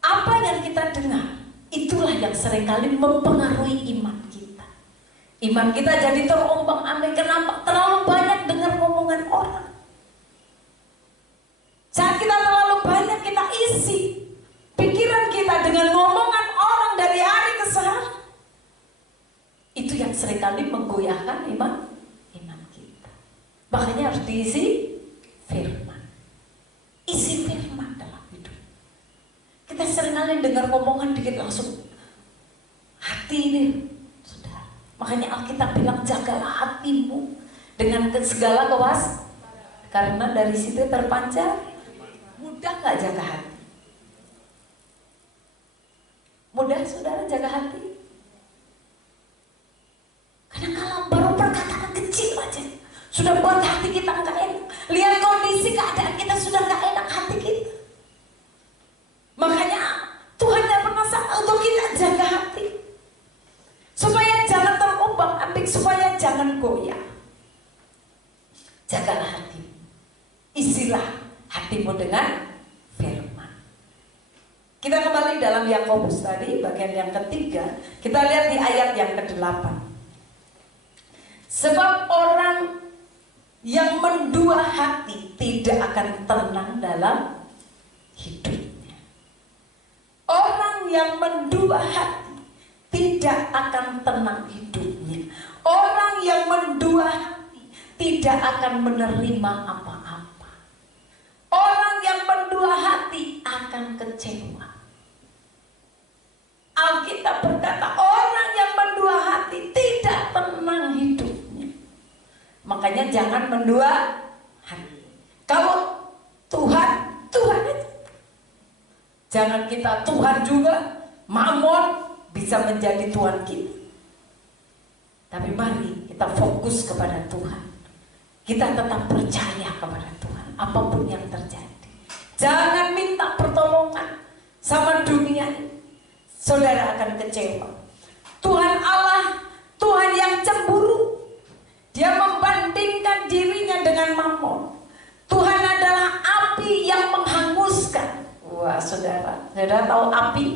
Apa yang kita dengar, itulah yang seringkali mempengaruhi iman kita. Iman kita jadi terombang-ambing. Kenapa? Terlalu banyak dengar ngomongan orang. Saat kita terlalu banyak kita isi pikiran kita dengan ngomongan orang dari hari ke hari, itu yang seringkali menggoyahkan iman kita. Makanya harus diisi firman. Isi firman dalam hidup. Kita seringkali dengar ngomongan dikit langsung hati ini, saudara. Makanya Alkitab bilang jagalah hatimu dengan segala kewas, karena dari situ terpancar. Mudah gak jaga hati? Mudah saudara jaga hati? Karena kalau baru perkataan kecil aja sudah buat hati kita gak enak. Lihat kondisi keadaan kita sudah gak enak hati kita. Makanya Tuhan gak pernah salah untuk kita jaga hati, supaya jangan terombang-ambing, supaya jangan goyah. Jagalah hati. Isilah hatimu dengan firman. Kita kembali dalam Yakobus tadi, bagian yang ketiga. Kita lihat di ayat yang ke-8. Sebab orang yang mendua hati tidak akan tenang dalam hidupnya. Orang yang mendua hati tidak akan tenang hidupnya. Orang yang mendua hati tidak akan menerima apa-apa. Orang yang mendua hati akan kecewa. Alkitab berkata orang yang mendua hati tidak tenang hidupnya. Makanya jangan mendua hati. Kalau Tuhan, Tuhan aja. Jangan kita Tuhan juga. Mamon bisa menjadi Tuhan kita. Tapi mari kita fokus kepada Tuhan. Kita tetap percaya kepada Tuhan apapun yang terjadi. Jangan minta pertolongan sama dunia ini. Saudara akan kecewa. Tuhan Allah, Tuhan yang cemburu. Dia membandingkan dirinya dengan Mamon. Tuhan adalah api yang menghanguskan. Wah saudara tahu api?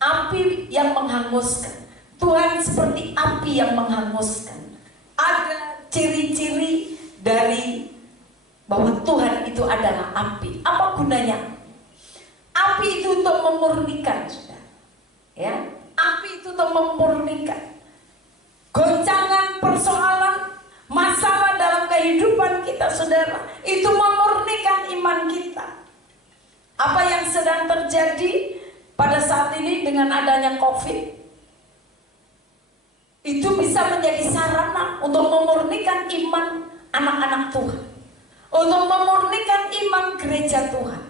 Api yang menghanguskan. Tuhan seperti api yang menghanguskan. Ada ciri-ciri dari bahwa Tuhan itu adalah api. Apa gunanya? Api itu untuk memurnikan, saudara. Ya, api itu untuk memurnikan. Goncangan, persoalan, masalah dalam kehidupan kita, saudara, itu memurnikan iman kita. Apa yang sedang terjadi pada saat ini dengan adanya COVID, itu bisa menjadi sarana untuk memurnikan iman anak-anak Tuhan, untuk memurnikan iman gereja Tuhan.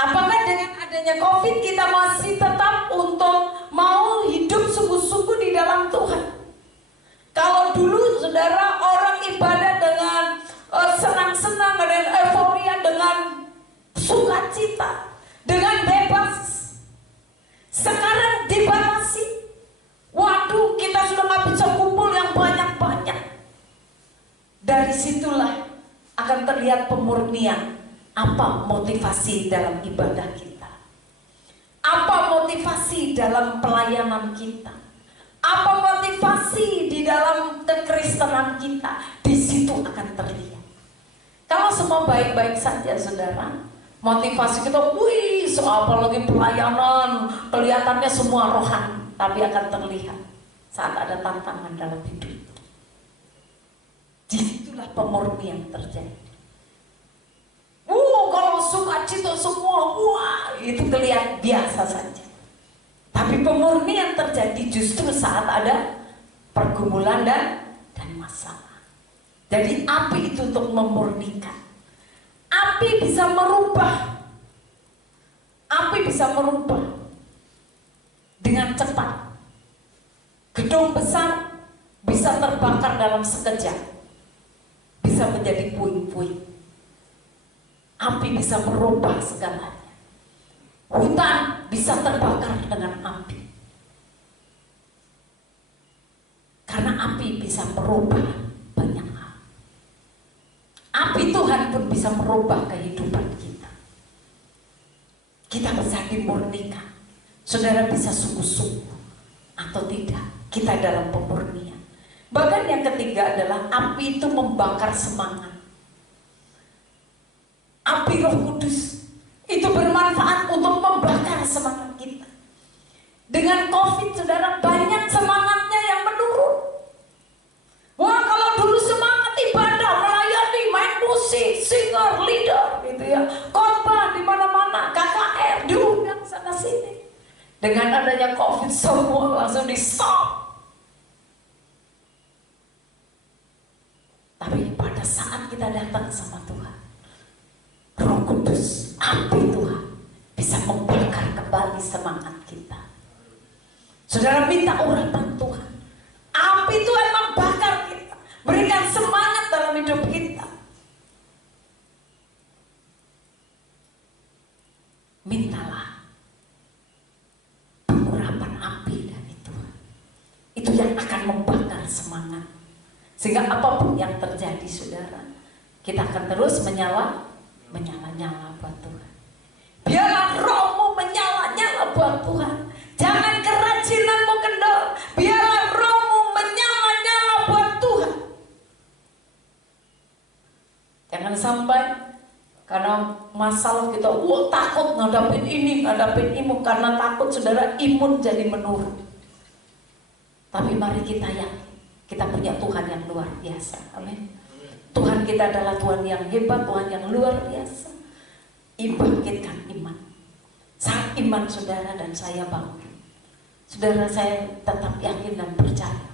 Apakah dengan adanya COVID kita masih tetap untuk mau hidup sungguh-sungguh di dalam Tuhan? Kalau dulu saudara orang ibadah dengan senang-senang, dengan euforia, dengan sukacita, dengan bebas. Sekarang dibatasi. Dari situlah akan terlihat pemurnian. Apa motivasi dalam ibadah kita? Apa motivasi dalam pelayanan kita? Apa motivasi di dalam kekristenan kita? Di situ akan terlihat. Kalau semua baik-baik saja, saudara, motivasi kita, wih, apalagi pelayanan, kelihatannya semua rohani, tapi akan terlihat saat ada tantangan dalam hidup. Disitulah pemurnian terjadi. Kalau sukacita semua, wah, itu kelihatan biasa saja. Tapi pemurnian terjadi justru saat ada pergumulan dan masalah. Jadi api itu untuk memurnikan. Api bisa merubah. Api bisa merubah dengan cepat. Gedung besar bisa terbakar dalam sekejap. Bisa menjadi puing-puing. Api bisa merubah segalanya. Hutan bisa terbakar dengan api. Karena api bisa merubah banyak hal. Api Tuhan pun bisa merubah kehidupan kita. Kita bisa dimurnikan. Saudara bisa sungguh-sungguh atau tidak, kita dalam pemurnian. Bahkan yang ketiga adalah api itu membakar semangat. Api Roh Kudus itu bermanfaat untuk membakar semangat kita. Dengan COVID, saudara, banyak semangatnya yang menurun. Wah, kalau dulu semangat ibadah, melayani, main musik, singer, leader, gitu ya, khotbah di mana-mana, KKR, diundang sana sini. Dengan adanya COVID, semua langsung di-stop. Tapi pada saat kita datang sama Tuhan, Roh Kudus, api Tuhan bisa membakar kembali semangat kita. Saudara, minta urapan Tuhan. Api Tuhan membakar kita, berikan semangat dalam hidup kita. Mintalah pengurapan api dari Tuhan. Itu yang akan membakar semangat. Sehingga apapun yang terjadi, saudara, kita akan terus menyala-nyala buat Tuhan. Biarlah rohmu menyala-nyala buat Tuhan. Jangan kerajinanmu kendor. Biarlah rohmu menyala-nyala buat Tuhan. Jangan sampai karena masalah kita, takut ngadapin ini, ngadapin imun. Karena takut, saudara, imun jadi menurun. Tapi mari kita yakin, kita punya Tuhan yang luar biasa. Amin. Tuhan kita adalah Tuhan yang hebat, Tuhan yang luar biasa. Bangkitkan iman. Saat iman saudara dan saya bangkit, saudara, saya tetap yakin dan percaya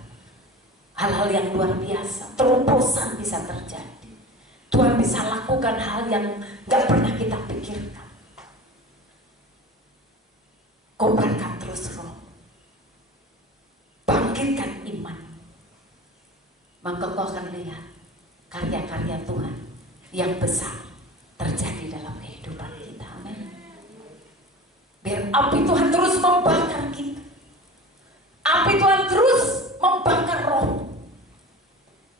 hal-hal yang luar biasa, terobosan bisa terjadi. Tuhan bisa lakukan hal yang gak pernah kita pikirkan. Kobarkan terus roh, bangkitkan iman, maka kau akan lihat karya-karya Tuhan yang besar terjadi dalam kehidupan kita. Amin. Biar api Tuhan terus membakar kita. Api Tuhan terus membakar roh.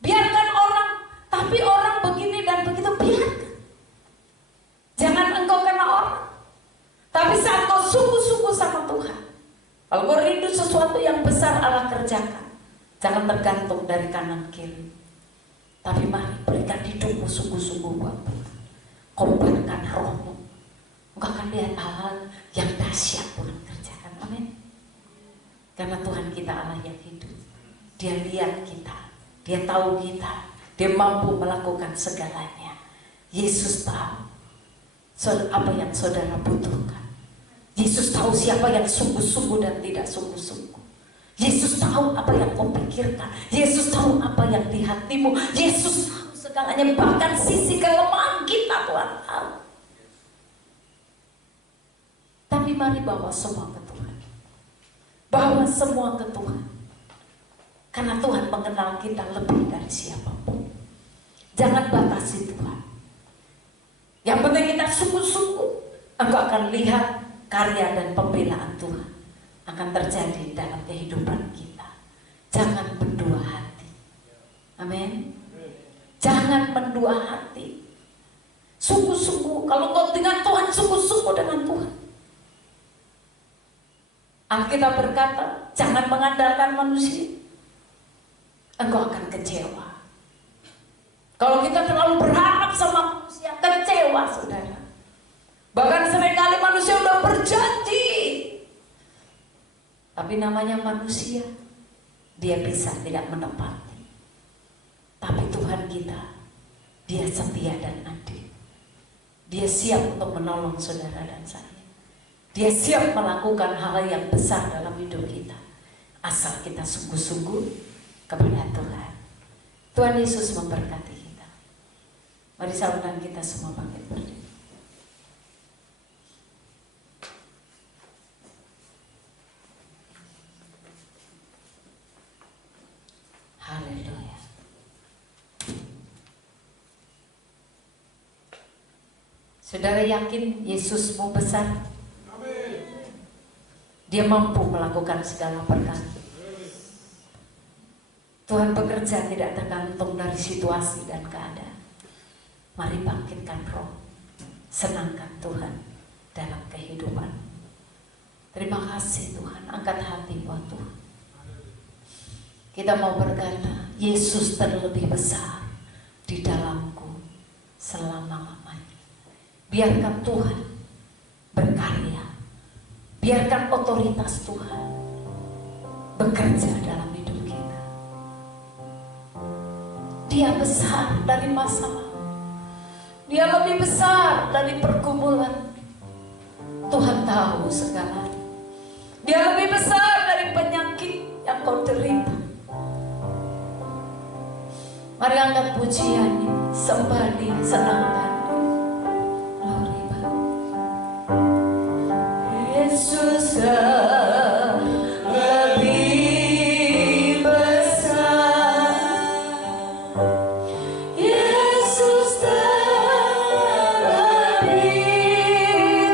Biarkan orang, tapi orang begini dan begitu, biarkan. Jangan engkau kena orang. Tapi saat kau sungguh-sungguh sama Tuhan, kalau kau rindu sesuatu yang besar Allah kerjakan, jangan tergantung dari kanan kiri. Tapi mari berikan hidupmu sungguh-sungguh buat Tuhan. Kobarkan rohmu. Engkau akan lihat hal-hal yang dahsyat Tuhan kerjakan. Amin. Karena Tuhan kita Allah yang hidup. Dia lihat kita, Dia tahu kita, Dia mampu melakukan segalanya. Yesus tahu apa yang saudara butuhkan. Yesus tahu siapa yang sungguh-sungguh dan tidak sungguh-sungguh. Yesus tahu apa yang kau pikirkan. Yesus tahu apa yang di hatimu. Yesus tahu segalanya, bahkan sisi kelemahan kita Tuhan tahu. Tapi mari bawa semua ke Tuhan. Bawa semua ke Tuhan. Karena Tuhan mengenal kita lebih dari siapapun. Jangan batasi Tuhan. Yang penting kita sungguh-sungguh. Engkau akan lihat karya dan pembelaan Tuhan akan terjadi dalam kehidupan kita. Jangan berdua hati. Amin. Jangan mendua hati. Sungguh-sungguh, kalau kau dengan Tuhan, sungguh-sungguh dengan Tuhan. Alkitab berkata, jangan mengandalkan manusia. Engkau akan kecewa. Kalau kita terlalu berharap sama manusia, kecewa saudara. Bahkan seringkali manusia sudah berjanji, tapi namanya manusia, dia bisa tidak menepati. Tapi Tuhan kita, dia setia dan adil. Dia siap untuk menolong saudara dan saya. Dia siap melakukan hal yang besar dalam hidup kita, asal kita sungguh-sungguh kepada Tuhan. Tuhan Yesus memberkati kita. Mari saya undang kita semua bangkit berdiri. Haleluya. Saudara yakin Yesus mau besar? Amin. Dia mampu melakukan segala perkara. Tuhan bekerja tidak tergantung dari situasi dan keadaan. Mari bangkitkan roh, senangkan Tuhan dalam kehidupan. Terima kasih Tuhan, angkat hati buat Tuhan. Kita mau berkata, Yesus terlebih besar di dalamku selama-lamanya. Biarkan Tuhan berkarya, biarkan otoritas Tuhan bekerja dalam hidup kita. Dia besar dari masalah, dia lebih besar dari pergumulan. Tuhan tahu segalanya. Dia lebih besar dari penyakit yang kau derita. Mari angkat pujian ini, sembah Dia, senangkan Dia. Glory Bapa. Yesus lebih besar. Yesus lebih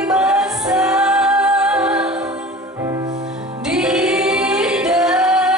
besar di dalamku.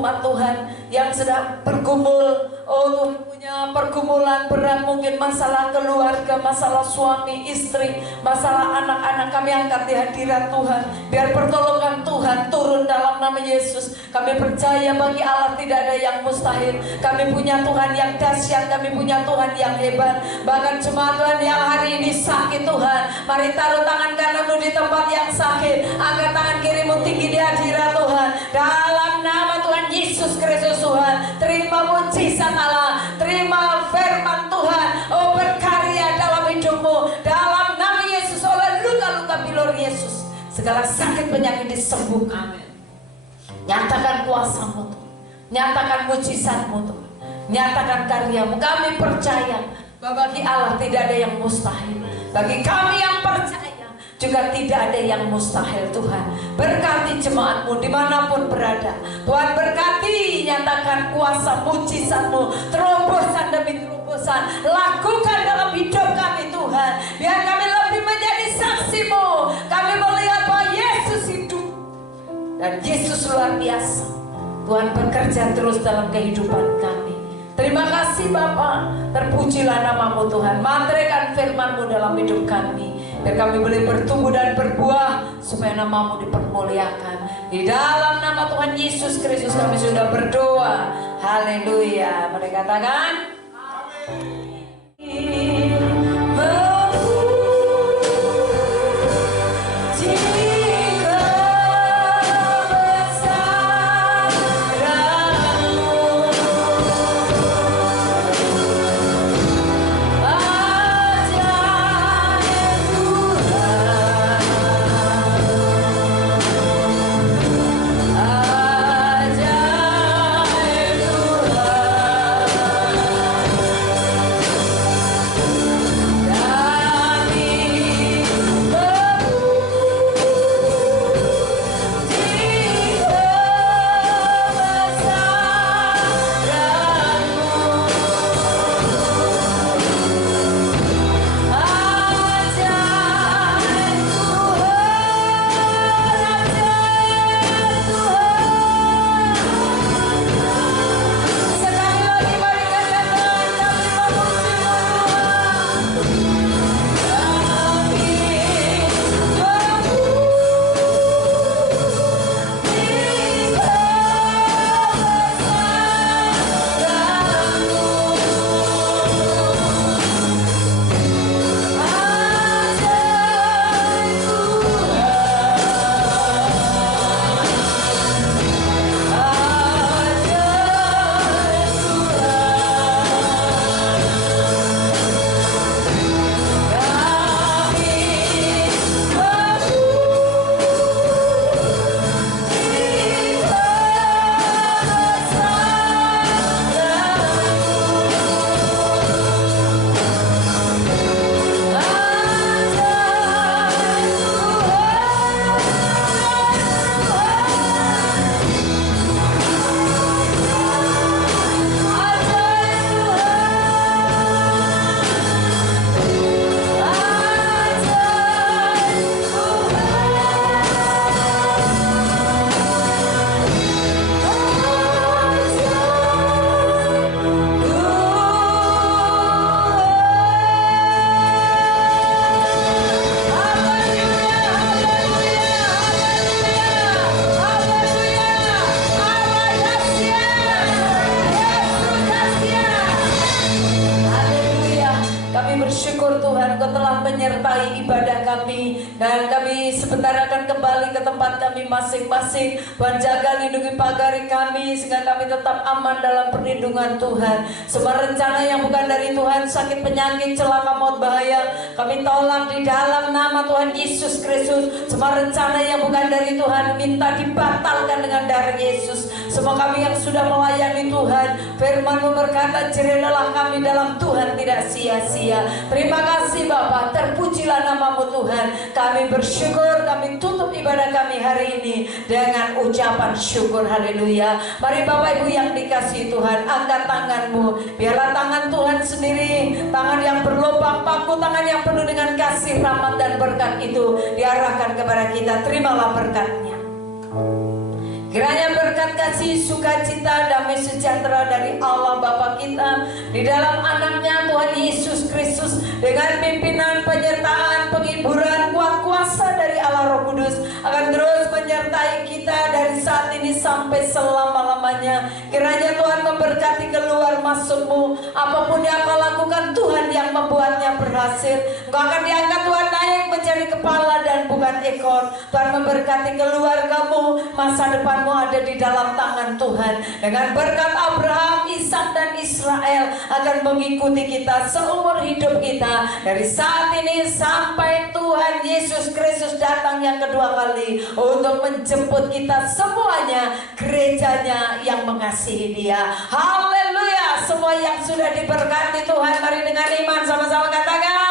umat Tuhan yang sedang bergumul. Oh Tuhan, punya pergumulan berat, mungkin masalah keluarga, masalah suami, istri, masalah anak-anak. Kami angkat di hadirat Tuhan. Biar pertolongan Tuhan turun dalam nama Yesus. Kami percaya bagi Allah tidak ada yang mustahil. Kami punya Tuhan yang dahsyat, kami punya Tuhan yang hebat. Bahkan jemaat Tuhan yang hari ini sakit Tuhan, mari taruh tangan kananmu di tempat yang sakit, angkat tangan kirimu tinggi di hadirat Tuhan. Dalam nama Tuhan Yesus Kristus Tuhan, terima mujizat Allah, terima firman Tuhan, oh berkarya dalam hidupmu. Dalam nama Yesus, oleh luka-luka bilur Yesus, segala sakit penyakit disembuhkan. Amin. Nyatakan kuasa-Mu Tuhan, nyatakan mujizat-Mu Tuhan, nyatakan karyamu. Kami percaya bahwa bagi Allah tidak ada yang mustahil. Bagi kami yang percaya juga tidak ada yang mustahil. Tuhan berkati jemaat-Mu dimanapun berada. Tuhan berkati, nyatakan kuasa mujizat-Mu, terobosan demi terobosan lakukan dalam hidup kami Tuhan. Biar kami lebih menjadi saksi-Mu. Kami melihat bahwa Yesus hidup dan Yesus luar biasa. Tuhan bekerja terus dalam kehidupan kami. Terima kasih Bapa, terpujilah nama-Mu Tuhan. Mantraikan firman-Mu dalam hidup kami, biar kami boleh bertumbuh dan berbuah, supaya nama-Mu dipermuliakan. Di dalam nama Tuhan Yesus Kristus kami sudah berdoa. Haleluya. Mari katakan amin. menyertai ibadah kami, dan kami sebentar akan kembali ke tempat kami masing-masing. Tuhan jaga lindungi pagari kami sehingga kami tetap aman dalam perlindungan Tuhan. Semua rencana yang bukan dari Tuhan, sakit, penyakit, celaka, maut, bahaya, kami tolak di dalam nama Tuhan Yesus Kristus. Semua rencana yang bukan dari Tuhan minta dibatalkan dengan darah Yesus. Semua kami yang sudah melayani Tuhan, firman-Mu berkata, jerilalah kami dalam Tuhan tidak sia-sia. Terima kasih Bapa, terpujilah nama-Mu Tuhan. Kami bersyukur, kami tutup ibadah kami hari ini dengan ucapan syukur. Haleluya. Mari Bapak Ibu yang dikasihi Tuhan, angkat tanganmu. Biarlah tangan Tuhan sendiri, tangan yang berlubang paku, tangan yang penuh dengan kasih, rahmat dan berkat itu diarahkan kepada kita. Terimalah berkatnya. Kiranya berkat kasih, sukacita, damai sejahtera dari Allah Bapa kita di dalam anaknya Tuhan Yesus Kristus, dengan pimpinan, penyertaan, penghiburan, kuat kuasa dari Allah Roh Kudus akan terus menyertai kita dari saat ini sampai selama-lamanya. Kiranya Tuhan memberkati keluar masukmu, apapun yang kau lakukan Tuhan yang membuatnya berhasil. Engkau akan diangkat Tuhan naik menjadi kepala dan bukan ekor. Tuhan memberkati keluargamu, masa depanmu ada di dalam tangan Tuhan. Dengan berkat Abraham, Ishak dan Israel akan mengikuti kita seumur hidup kita dari saat ini sampai Tuhan Yesus Kristus datang yang kedua kali untuk menjemput kita semuanya, gerejanya yang mengasihi Dia. Haleluya. Semua yang sudah diberkati Tuhan, mari dengan iman sama-sama katakan